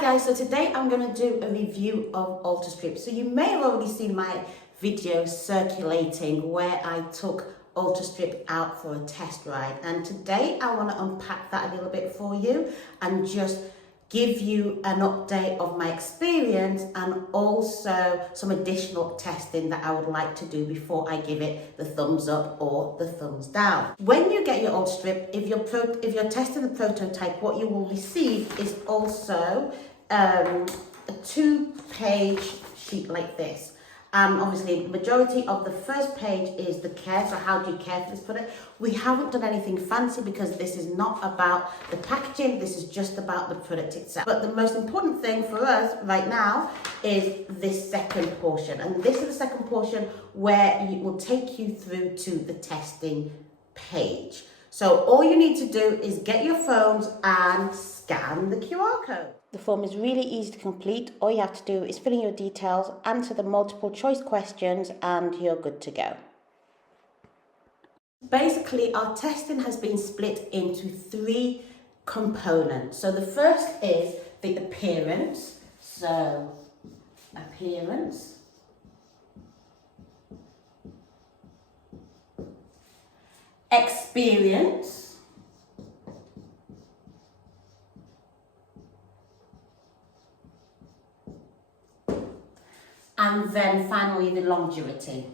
Hi guys, so today I'm going to do a review of UltraStrip. So you may have already seen my video circulating where I took UltraStrip out for a test ride, and today I want to unpack that a little bit for you and just give you an update of my experience and also some additional testing that I would like to do before I give it the thumbs up or the thumbs down. When you get your UltraStrip, if you're testing the prototype, what you will receive is also a 2-page sheet like this. Obviously, the majority of the first page is the care, so how do you care for this product? We haven't done anything fancy because this is not about the packaging, this is just about the product itself. But the most important thing for us right now is this second portion, and this is the second portion where it will take you through to the testing page. So all you need to do is get your phones and scan the QR code. The form is really easy to complete. All you have to do is fill in your details, answer the multiple choice questions, and you're good to go. Basically, our testing has been split into 3 components. So the first is the appearance. So appearance. Experience. And then finally the longevity.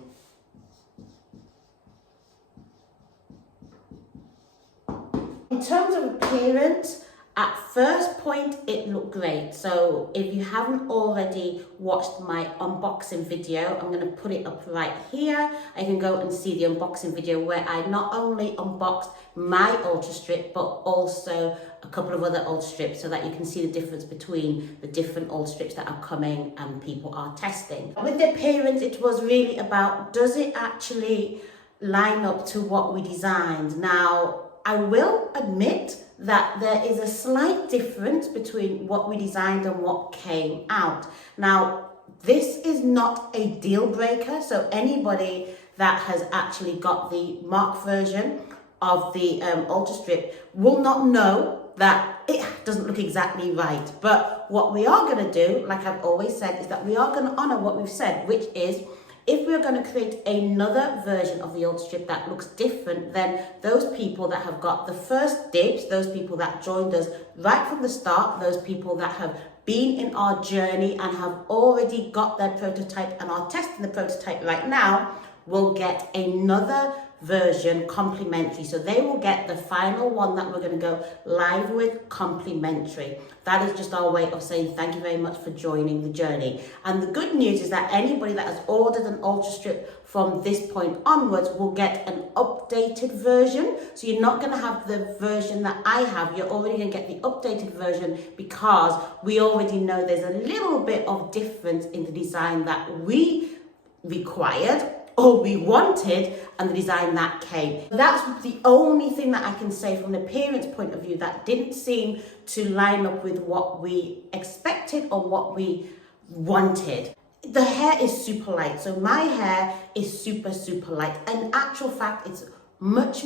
In terms of appearance, at first point it looked great. So if you haven't already watched my unboxing video, I'm going to put it up right here. I can go and see the unboxing video where I not only unboxed my UltraStrip but also a couple of other UltraStrips, so that you can see the difference between the different UltraStrips that are coming and people are testing. With the appearance, it was really about, does it actually line up to what we designed? Now, I will admit that there is a slight difference between what we designed and what came out. Now, this is not a deal breaker, so anybody that has actually got the marked version of the UltraStrip will not know that it doesn't look exactly right. But what we are going to do, like I've always said, is that we are going to honor what we've said, which is, if we're going to create another version of the UltraStrip that looks different, then those people that have got the first dibs, those people that joined us right from the start, those people that have been in our journey and have already got their prototype and are testing the prototype right now, will get another version complimentary. So they will get the final one that we're going to go live with complimentary. That is just our way of saying thank you very much for joining the journey. And the good news is that anybody that has ordered an UltraStrip from this point onwards will get an updated version. So you're not going to have the version that I have, you're already going to get the updated version, because we already know there's a little bit of difference in the design that we required or we wanted and the design that came. That's the only thing that I can say from an appearance point of view that didn't seem to line up with what we expected or what we wanted. The hair is super light, so my hair is super light. In actual fact, it's much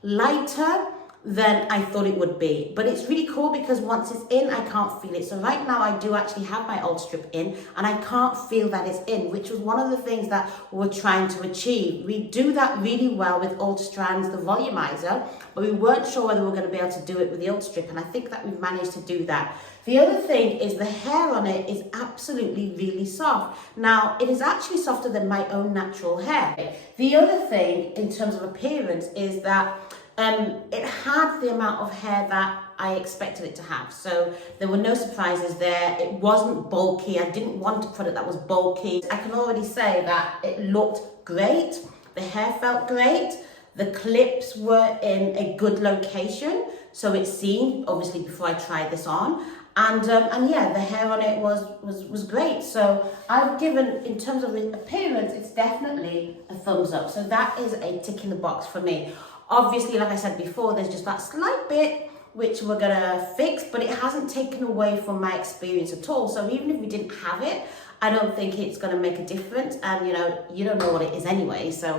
lighter than I thought it would be. But it's really cool because once it's in, I can't feel it. So right now I do actually have my UltraStrip in and I can't feel that it's in, which was one of the things that we're trying to achieve. We do that really well with UltraStrands, the volumizer, but we weren't sure whether we were going to be able to do it with the UltraStrip, and I think that we've managed to do that. The other thing is the hair on it is absolutely really soft. Now, it is actually softer than my own natural hair. The other thing in terms of appearance is that it had the amount of hair that I expected it to have. So there were no surprises there. It wasn't bulky. I didn't want a product that was bulky. I can already say that it looked great. The hair felt great. The clips were in a good location. So it seemed, obviously before I tried this on. And yeah, the hair on it was great. So I've given, in terms of appearance, it's definitely a thumbs up. So that is a tick in the box for me. Obviously, like I said before, there's just that slight bit which we're gonna fix, but it hasn't taken away from my experience at all. So even if we didn't have it, I don't think it's gonna make a difference. And you don't know what it is anyway, so.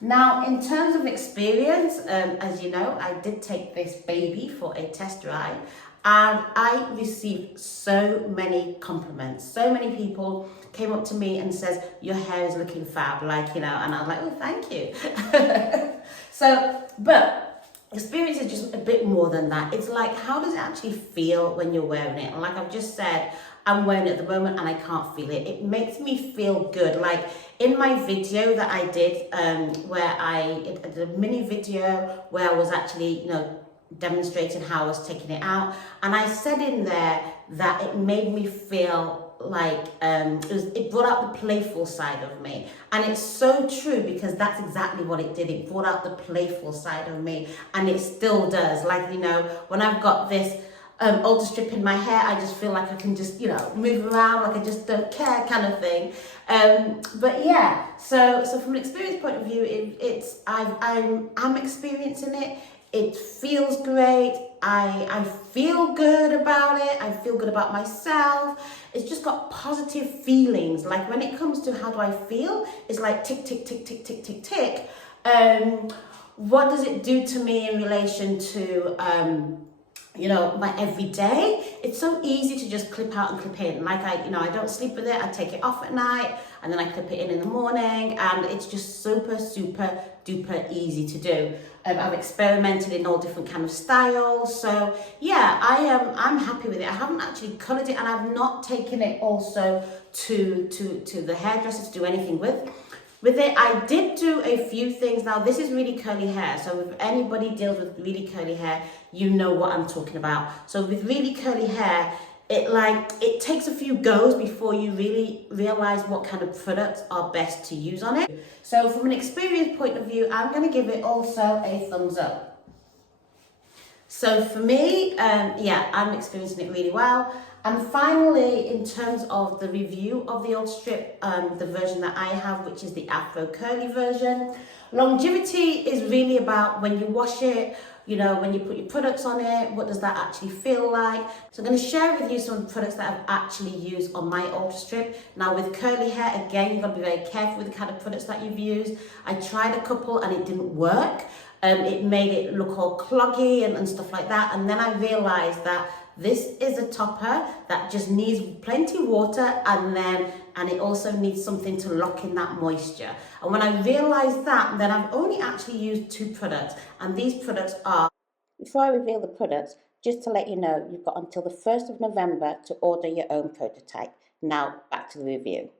Now, in terms of experience, as you know, I did take this baby for a test ride, And I received so many compliments. So many people came up to me and says, your hair is looking fab, like, and I was like, oh, thank you. But experience is just a bit more than that. It's like, how does it actually feel when you're wearing it? And like I've just said, I'm wearing it at the moment and I can't feel it. It makes me feel good. Like in my video that I did, where I did a mini video where I was actually, demonstrating how I was taking it out. And I said in there that it made me feel like, it brought out the playful side of me. And it's so true, because that's exactly what it did. It brought out the playful side of me, and it still does. Like, when I've got this UltraStrip in my hair, I just feel like I can just, move around like I just don't care kind of thing. But yeah, so from an experience point of view, I'm experiencing it. It feels great. I feel good about it. I feel good about myself. It's just got positive feelings. Like when it comes to how do I feel, it's like tick, tick, tick, tick, tick, tick, tick. What does it do to me in relation to, my everyday? It's so easy to just clip out and clip in. Like I don't sleep with it. I take it off at night and then I clip it in the morning, and it's just super, super duper easy to do. I've experimented in all different kind of styles. So yeah, I'm happy with it. I haven't actually colored it, and I've not taken it also to the hairdresser to do anything with it. I did do a few things. Now this is really curly hair, so if anybody deals with really curly hair, you know what I'm talking about. So with really curly hair, it takes a few goes before you really realize what kind of products are best to use on it. So from an experience point of view, I'm going to give it also a thumbs up. So for me, yeah, I'm experiencing it really well. And finally, in terms of the review of the UltraStrip, the version that I have, which is the afro curly version, longevity is really about when you wash it, when you put your products on it, what does that actually feel like? So I'm going to share with you some products that I've actually used on my UltraStrip. Now with curly hair, again, you've got to be very careful with the kind of products that you've used. I tried a couple and it didn't work. It made it look all cloggy and stuff like that. And then I realized that this is a topper that just needs plenty of water, and it also needs something to lock in that moisture. And when I realized that, then I've only actually used 2 products, and these products are... Before I reveal the products, just to let you know, you've got until the 1st of November to order your own prototype. Now, back to the review.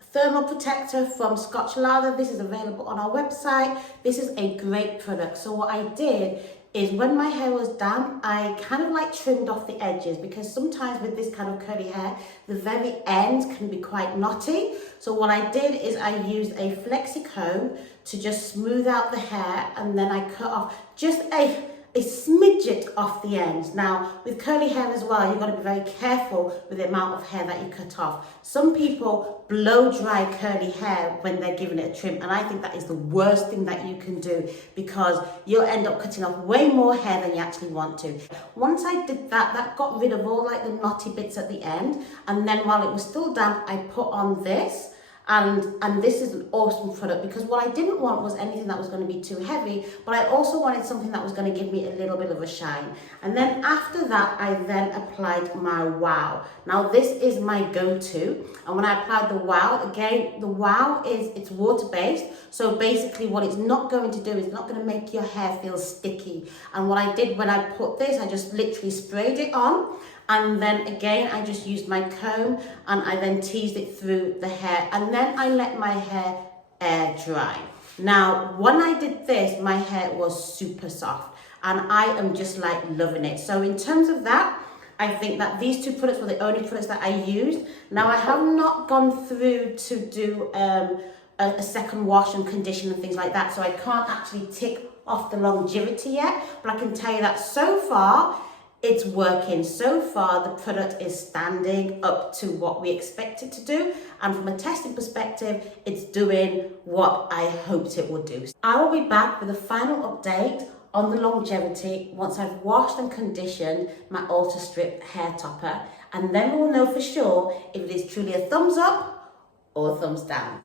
Thermal protector from Scotch Lather. This is available on our website. This is a great product. So what I did is when my hair was damp, I kind of like trimmed off the edges, because sometimes with this kind of curly hair, the very ends can be quite knotty. So what I did is I used a flexi comb to just smooth out the hair, and then I cut off just a smidget off the ends. Now, with curly hair as well, you've got to be very careful with the amount of hair that you cut off. Some people blow dry curly hair when they're giving it a trim, and I think that is the worst thing that you can do, because you'll end up cutting off way more hair than you actually want to. Once I did that, that got rid of all like the knotty bits at the end, and then while it was still damp, I put on this. And this is an awesome product, because what I didn't want was anything that was going to be too heavy, but I also wanted something that was going to give me a little bit of a shine. And then after that, I then applied my Wow. Now this is my go-to, and when I applied the Wow, again, the Wow it's water-based, so basically what it's not going to do is not going to make your hair feel sticky. And what I did when I put this, I just literally sprayed it on, and then again I just used my comb and I then teased it through the hair, and then I let my hair air dry. Now when I did this, my hair was super soft, and I am just like loving it. So in terms of that, I think that these 2 products were the only products that I used. Now I have not gone through to do a second wash and condition and things like that, so I can't actually tick off the longevity yet, but I can tell you that so far it's working. So far, the product is standing up to what we expect it to do. And from a testing perspective, it's doing what I hoped it would do. I will be back with a final update on the longevity once I've washed and conditioned my UltraStrip hair topper. And then we'll know for sure if it is truly a thumbs up or a thumbs down.